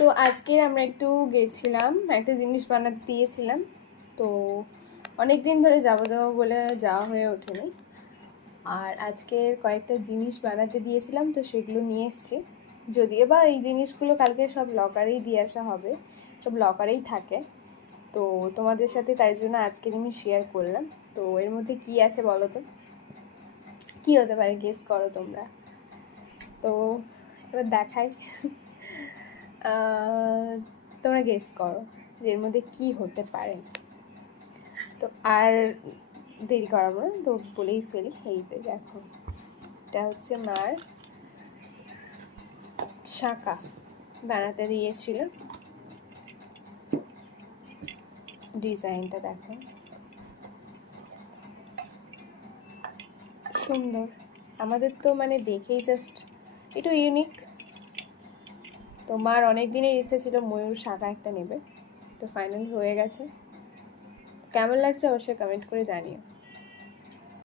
তো আজকে আমরা একটু গেছিলাম, একটা জিনিস বানাতে দিয়েছিলাম। তো অনেক দিন ধরে যাবো যাবো বলে যাওয়া হয়ে ওঠেনি। আর আজকের কয়েকটা জিনিস বানাতে দিয়েছিলাম, তো সেগুলো নিয়ে এসেছি। যদিও বা এই জিনিসগুলো কালকে সব লকারেই দিয়ে আসা হবে, সব লকারেই থাকে। তো তোমাদের সাথে তাই জন্য আজকের আমি শেয়ার করলাম। তো এর মধ্যে কি আছে বলো তো, কি হতে পারে, গেস করো তোমরা। তো এবার দেখাই। তোমরা গেস করো যে এর মধ্যে কি হতে পারে। তো আর দেরি করাবো না, তো বলেই ফেলি। এই যে দেখো, এটা হচ্ছে মার শাঁখা বানাতে দিয়েছিল। ডিজাইনটা দেখো, সুন্দর। আমাদের তো মানে দেখেই জাস্ট একটু ইউনিক। তো মার অনেক দিনের ইচ্ছা ছিল ময়ূর শাঁখা একটা নেবে, তো ফাইনাল হয়ে গেছে। কেমন লাগছে অবশ্যই কমেন্ট করে জানিও।